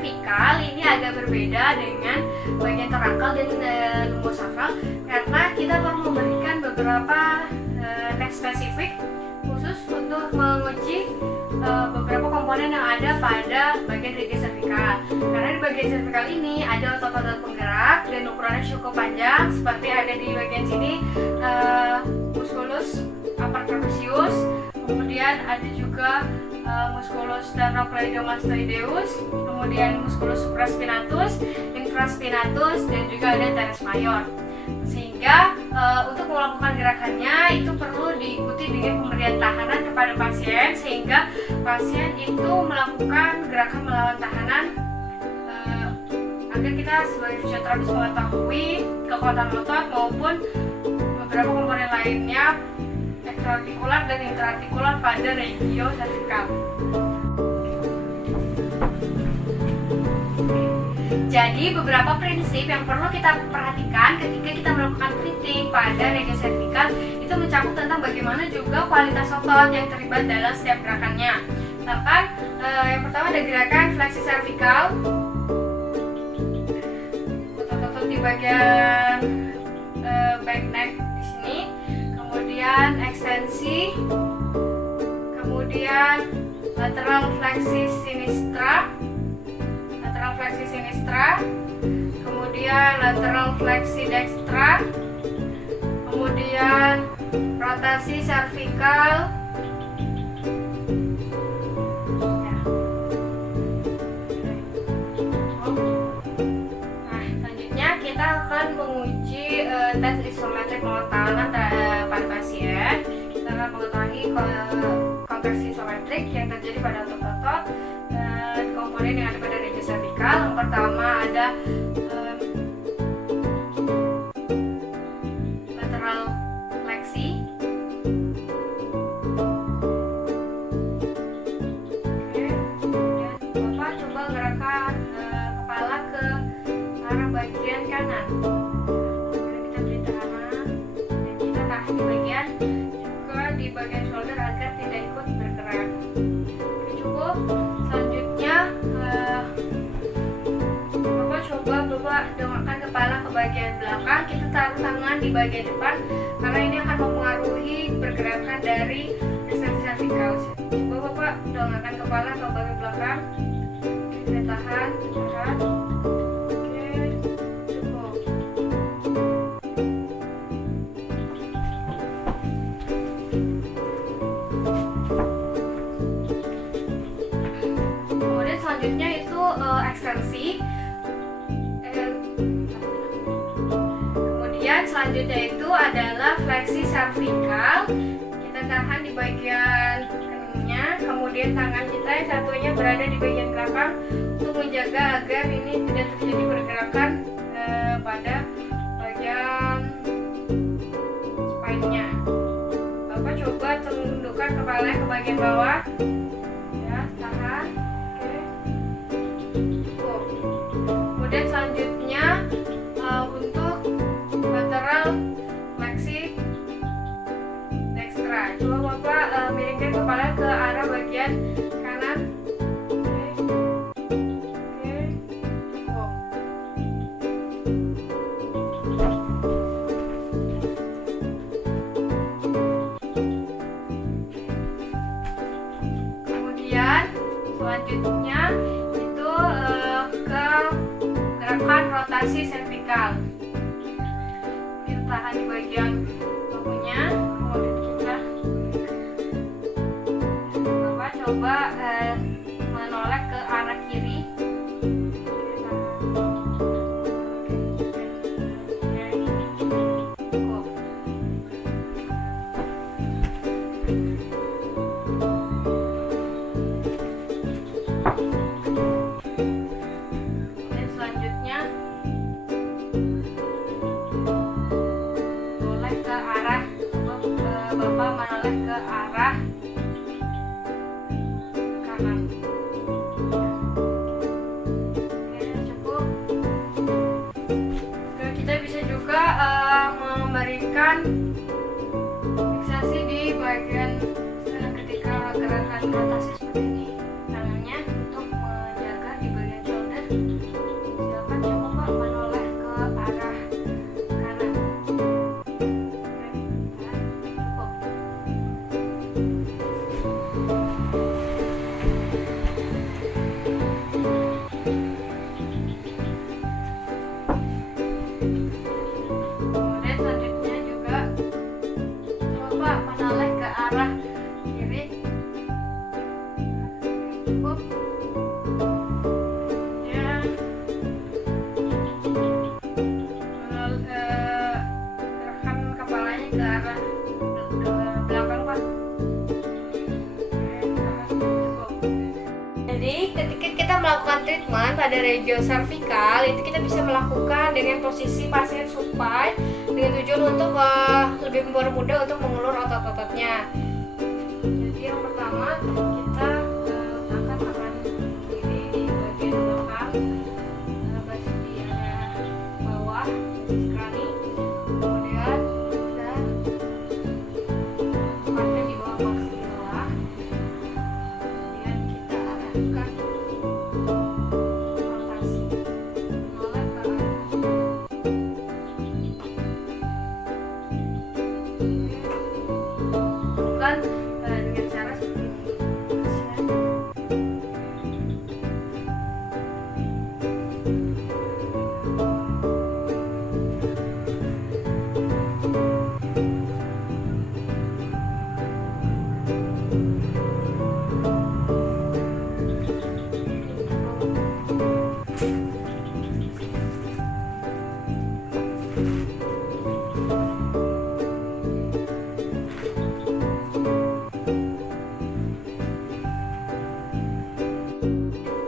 servikal ini agak berbeda dengan bagian torangkal dan lumbosakral, karena kita perlu memberikan beberapa tes spesifik khusus untuk menguji beberapa komponen yang ada pada bagian radius servikal. Karena di bagian servikal ini ada otot-otot penggerak dan ukurannya cukup panjang, seperti ada di bagian sini musculus upper trapezius, kemudian ada juga musculus sternocleidomastoideus, kemudian musculus supraspinatus, infraspinatus, dan juga ada teres mayor. Sehingga untuk melakukan gerakannya itu perlu diikuti dengan pemberian tahanan kepada pasien, sehingga pasien itu melakukan gerakan melawan tahanan agar kita sebagai fisioterapis mengetahui kekuatan otot maupun beberapa komponen lainnya ekstraartikular dan intraartikular pada regio servikal. Jadi beberapa prinsip yang perlu kita perhatikan ketika kita melakukan treating pada regio servikal itu mencakup tentang bagaimana juga kualitas otot yang terlibat dalam setiap gerakannya. Misalkan yang pertama ada gerakan fleksi servikal, otot-otot di bagian back neck di sini, kemudian ekstensi, kemudian lateral fleksi sinistra, kemudian lateral fleksi dextra, kemudian rotasi servikal, selanjutnya kita akan menguji tes isometrik molek tangan pada pasien. Kita akan mengetahui kontraksi isometrik yang terjadi pada otot-otot komponen yang ada pada regio servikal. Yang pertama ada lateral fleksi, kemudian Bapak coba gerakan kepala ke arah bagian kanan. Kemudian kita beri tahanan dan kita tahan di bagian juga di bagian shoulder agar tidak ikut bergerak. Oke, cukup. Selanjutnya Bapak dongakkan kepala ke bagian belakang, kita taruh tangan di bagian depan karena ini akan mempengaruhi pergerakan dari ekstensi servikal. Coba Bapak dongakkan kepala ke bagian belakang, kita tahan. Oke, cukup. Kemudian selanjutnya itu ekstensi. Selanjutnya itu adalah fleksi servikal. Kita tahan di bagian keningnya, kemudian tangan kita yang satunya berada di bagian belakang untuk menjaga agar ini tidak terjadi pergerakan pada bagian spine-nya. Bapak coba tundukkan kepala ke bagian bawah. Ya, tahan. Oke. Cukup. Kemudian selanjutnya untuk lateral fleksi dextra. Coba Bapak miringkan kepala ke arah bagian kanan. Oke. Cukup. Kemudian selanjutnya itu ke gerakan rotasi servikal. Tahan di bagian bahunya, kemudian kita Bapak coba menoleh ke arah kiri. Dan selanjutnya ke arah Bapak menoleh ke arah kanan. Oke, cukup. Oke, kita bisa juga memberikan fiksasi di bagian ketika gerakan rotasi seperti ini, tangannya untuk menjaga di bagian shoulder ke arah belakang, Pak. Jadi ketika kita melakukan treatment pada regio cervical itu kita bisa melakukan dengan posisi pasien supine dengan tujuan untuk lebih mempermudah untuk mengulur otot-ototnya. Jadi yang pertama kita angkat tangan kiri di bagian belakang, basis di area bawah, basis krani. Kemudian kita tempatkan di bawah maksila. Kemudian kita arahkan rotasi menoleh ke arah bukan dengan cara seperti ini.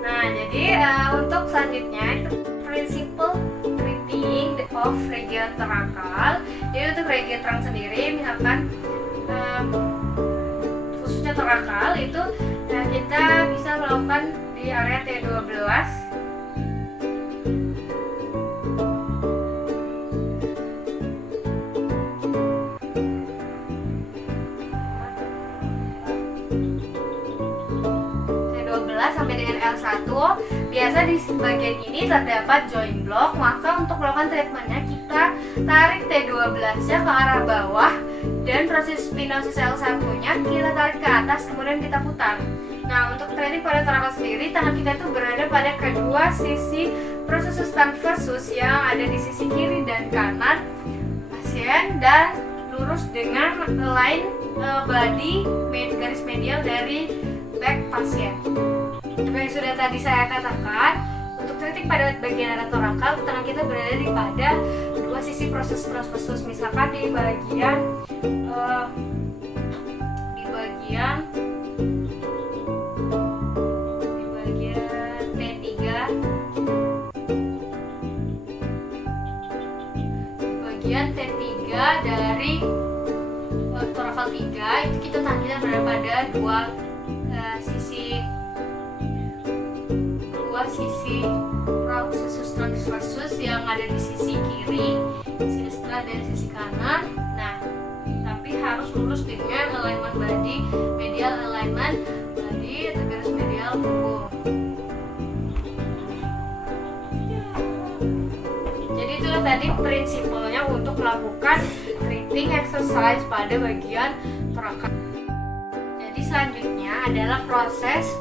Nah, jadi untuk selanjutnya itu prinsipal treating of regio thoracal. Jadi untuk regio thoracal sendiri, misalkan khususnya thoracal itu kita bisa melakukan di area T12. Sampai dengan L1. Biasa di bagian ini terdapat joint block, maka untuk melakukan treatmentnya kita tarik T12-nya ke arah bawah dan proses spinosis L1 nya kita tarik ke atas, kemudian kita putar. Nah, untuk training pada thoracal sendiri, tangan kita tuh berada pada kedua sisi proses transversus yang ada di sisi kiri dan kanan pasien dan lurus dengan line body garis medial dari back pasien. Seperti yang sudah tadi saya katakan, untuk treating pada bagian area thoracal, tangan kita berada di pada dua sisi proses transversus. Misalkan di bagian T3, di bagian T3 dari thoracal 3 itu kita tangan kita berada pada dua sisi proses transversus yang ada di sisi kiri, sinistra dan sisi kanan. Nah, tapi harus lurus dengan alignment body, medial alignment body atau garis medial punggung. Jadi itulah tadi prinsipnya untuk melakukan treating exercise pada bagian thoracal. Jadi selanjutnya adalah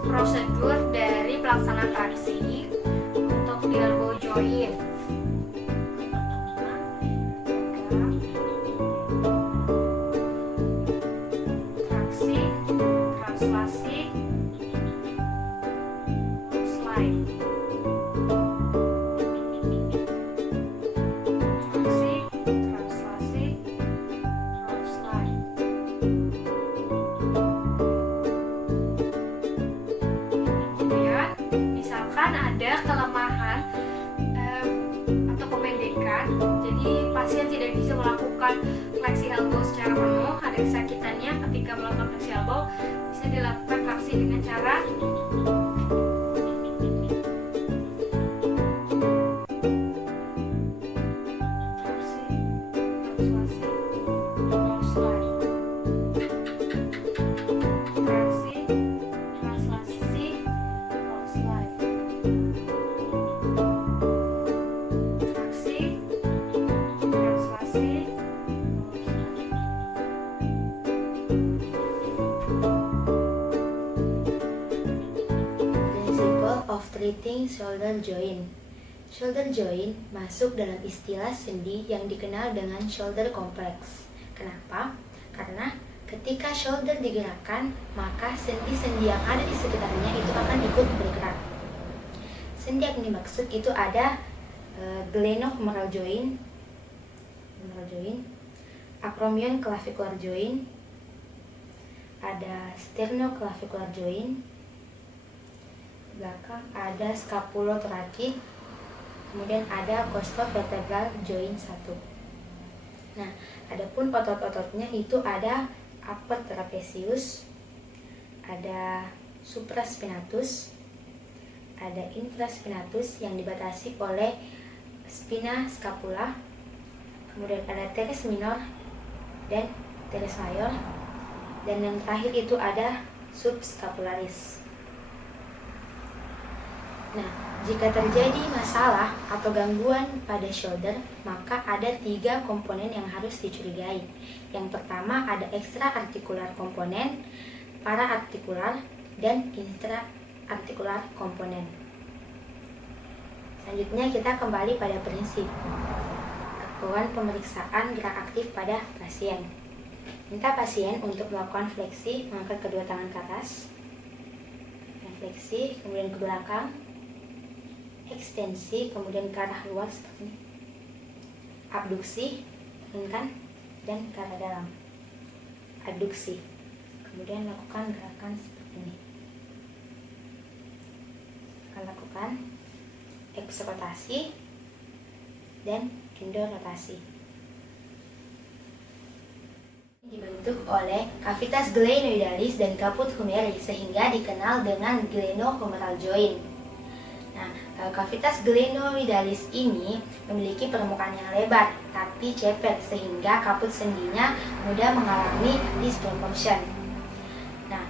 prosedur dari pelaksanaan traksi untuk di elbow joint. Traksi, translasi, slide. Traksi, translasi, slide. Misalkan ada kelemahan atau pemendekan, jadi pasien tidak bisa melakukan fleksi elbow secara penuh, ada kesakitannya ketika melakukan fleksi elbow, bisa dilakukan traksi dengan cara traksi, translasi, slide. Traksi, translasi, slide. Traksi, translasi, Principle of treating shoulder joint. Shoulder joint masuk dalam istilah sendi yang dikenal dengan shoulder complex. Kenapa? Karena ketika shoulder digerakkan, maka sendi-sendi yang ada di sekitarnya itu akan ikut bergerak. Sendi yang dimaksud itu ada glenohumeral joint, acromion-clavicular joint, ada sternoclavicular joint, belakang ada scapulothoracik, kemudian ada costovertebral joint 1. Nah, adapun otot-ototnya itu ada upper trapezius, ada supraspinatus, ada infraspinatus yang dibatasi oleh spina scapula, kemudian ada teres minor dan teres mayor, dan yang terakhir itu ada subscapularis. Nah, jika terjadi masalah atau gangguan pada shoulder, maka ada 3 komponen yang harus dicurigai. Yang pertama ada extra-articular komponen, para-artikular, dan intra-artikular komponen. Selanjutnya kita kembali pada prinsip lakukan pemeriksaan gerak aktif pada pasien. Minta pasien untuk melakukan fleksi, mengangkat kedua tangan ke atas, dan fleksi, kemudian ke belakang, ekstensi, kemudian ke arah luar seperti ini, abduksi, turunkan, dan ke arah dalam, adduksi, kemudian lakukan gerakan seperti ini. Akan lakukan eksrotasi dan endorotasi. Dibentuk oleh cavitas glenoidalis dan caput humerus sehingga dikenal dengan glenohumeral joint. Nah, cavitas glenoidalis ini memiliki permukaan yang lebar tapi ceper sehingga kaput sendinya mudah mengalami disproportion. Nah,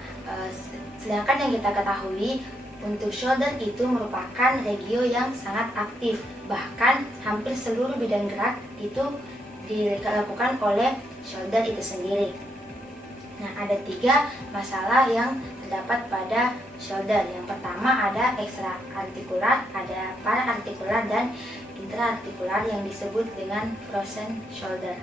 sedangkan yang kita ketahui untuk shoulder itu merupakan regio yang sangat aktif, bahkan hampir seluruh bidang gerak itu dilakukan oleh shoulder itu sendiri. Nah, ada 3 masalah yang terdapat pada shoulder. Yang pertama ada extra-artikular, ada para-artikular, dan intra-artikular yang disebut dengan frozen shoulder.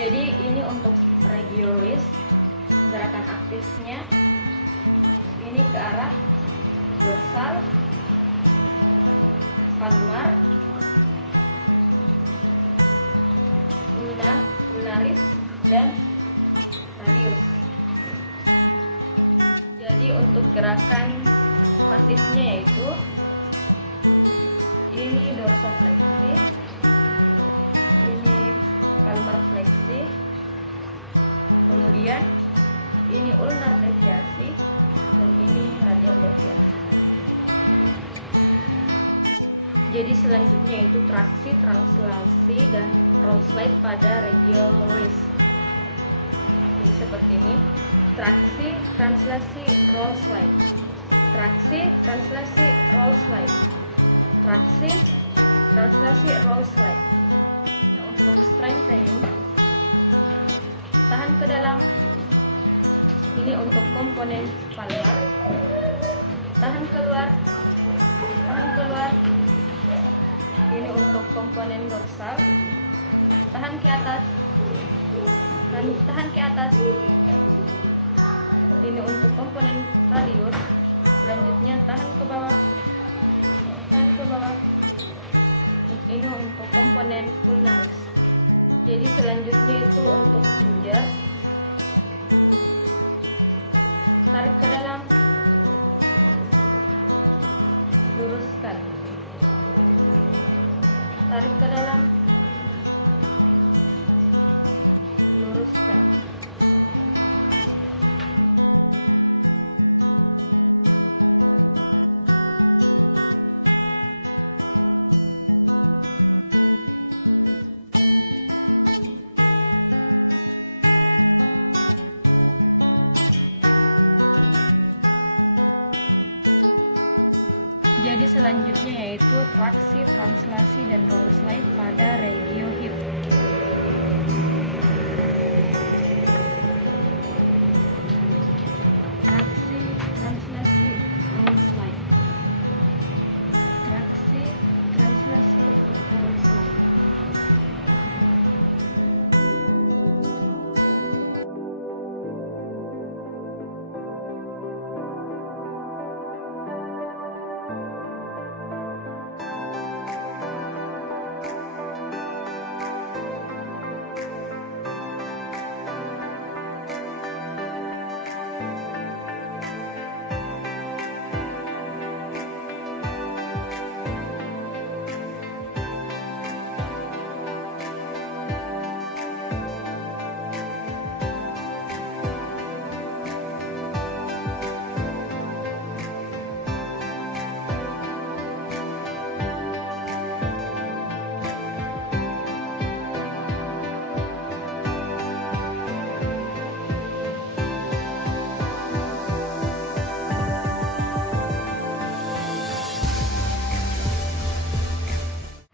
Jadi ini untuk regio wrist, gerakan aktifnya ini ke arah dorsal, palmar, ulnaris, dan radius. Jadi untuk gerakan pasifnya yaitu ini dorsofleksi, ini palmar fleksi, kemudian ini ulnar deviasi, dan ini radial deviasi. Jadi selanjutnya itu traksi, translasi, dan roll slide pada radial wrist. Jadi seperti ini: traksi, translasi, roll slide, traksi, translasi, roll slide, traksi, translasi, roll slide. Untuk strengthening, tahan ke dalam, ini untuk komponen palmar, tahan keluar, ini untuk komponen dorsal, tahan ke atas, dan tahan ke atas, ini untuk komponen radius. Selanjutnya tahan ke bawah, ini untuk komponen ulnaris. Jadi selanjutnya itu untuk hinge, tarik ke dalam, luruskan, tarik ke dalam, luruskan. Jadi selanjutnya yaitu traksi, translasi, dan roll slide pada regio hip. Traksi, translasi, roll slide. Traksi, translasi, roll slide.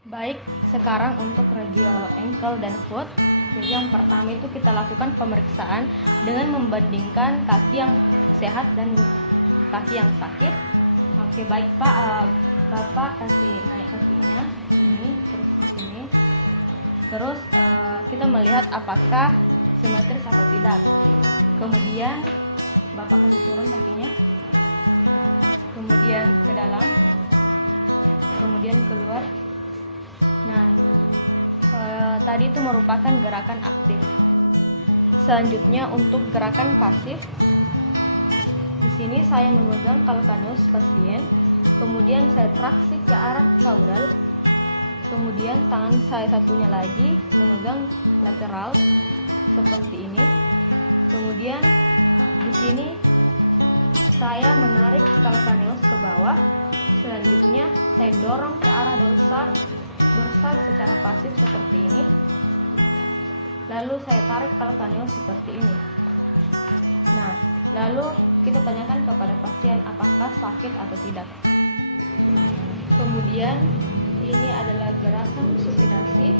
Baik, sekarang untuk regio ankle dan foot. Jadi yang pertama itu kita lakukan pemeriksaan dengan membandingkan kaki yang sehat dan kaki yang sakit. Oke, baik Pak, Bapak kasih naik kakinya ini terus ke sini. Terus kita melihat apakah simetris atau tidak. Kemudian Bapak kasih turun kakinya. Kemudian ke dalam. Kemudian keluar. Nah, tadi itu merupakan gerakan aktif. Selanjutnya untuk gerakan pasif. Di sini saya memegang kalkaneus pasien, kemudian saya traksi ke arah caudal. Kemudian tangan saya satunya lagi memegang lateral seperti ini. Kemudian di sini saya menarik kalkaneus ke bawah. Selanjutnya saya dorong ke arah dorsal secara pasif seperti ini. Lalu saya tarik kalkaneus seperti ini. Nah, lalu kita tanyakan kepada pasien apakah sakit atau tidak. Kemudian ini adalah gerakan supinasi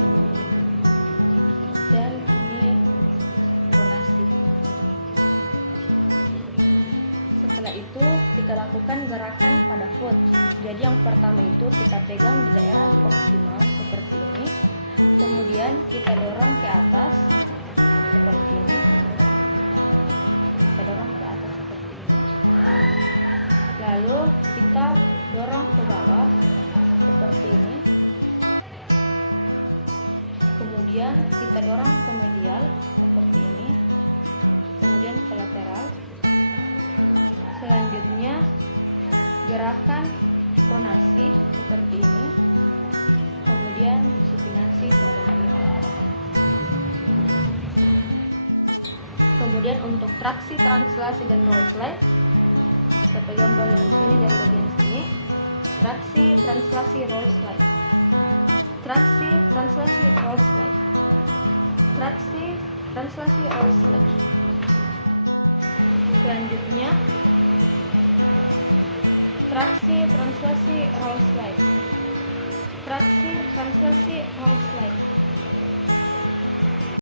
dan ini pronasi. Setelah itu kita lakukan gerakan pada foot. Jadi yang pertama itu kita pegang di daerah proksimal seperti ini. Kemudian kita dorong ke atas seperti ini. Kita dorong ke atas seperti ini. Lalu kita dorong ke bawah seperti ini. Kemudian kita dorong ke medial seperti ini. Kemudian ke lateral. Selanjutnya gerakan pronasi seperti ini, kemudian supinasi seperti ini. Kemudian untuk traksi, translasi, dan roll slide, kita pegang bagian sini dan bagian sini. Traksi, translasi, roll slide. Traksi, translasi, roll slide. Traksi, translasi, roll slide. Selanjutnya traksi, translasi, roll slide. Traksi, translasi, roll slide.